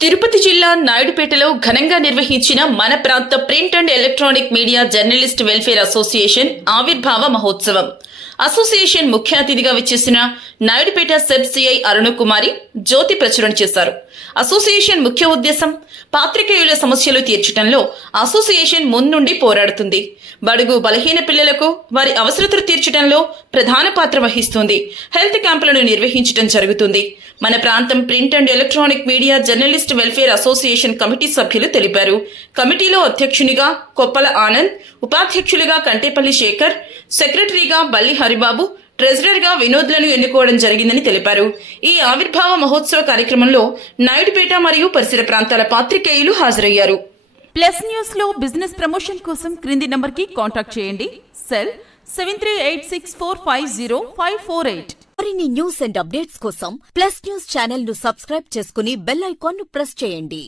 తిరుపతి జిల్లా నాయుడుపేటలో ఘనంగా నిర్వహించిన మన ప్రాంత print and electronic media journalist welfare association ఆవిర్భావ మహోత్సవం. అసోసియేషన్ ముఖ్య అతిథిగా విచ్చేసిన నాయుడుపేట సెబ్ సిఐ అరుణకుమారి జ్యోతి ప్రచురణ చేశారు. అసోసియేషన్ ముఖ్య ఉద్దేశం పాత్రికేయుల సమస్యలు తీర్చడంలో అసోసియేషన్ ముందుండి పోరాడుతుంది. బడుగు బలహీన పిల్లలకు వారి అవసరతలు తీర్చడంలో ప్రధాన పాత్ర వహిస్తుంది. హెల్త్ క్యాంపులను నిర్వహించడం జరుగుతుంది. మన ప్రాంతం print and electronic media journalist welfare association committee సభ్యులు తెలిపారు. కమిటీలో అధ్యక్షునిగా కొప్పల ఆనంద్ ఉపాధ్యక్షులుగా కంటేపల్లి శేఖర్ సెక్రటరీగా బల్లి హరిబాబు ట్రెజరర్గా వినోద్లను ఎన్నుకోవడం జరిగిందని తెలిపారు. ఈ ఆవిర్భావ మహోత్సవ కార్యక్రమంలో నాయుడుపేట మరియు పరిసర ప్రాంతాల పాత్రికేయులు హాజరయ్యారు. ప్లస్ న్యూస్లో బిజినెస్ ప్రమోషన్ కోసం క్రింది నంబర్కి కాంటాక్ట్ చేయండి. Cell seven three eight six four five zero five four eight. మరిన్ని న్యూస్ అండ్ అప్డేట్స్ కోసం ప్లస్ న్యూస్ ఛానల్ను సబ్స్క్రైబ్ చేసుకుని బెల్ ఐకాన్ను ప్రెస్ చేయండి.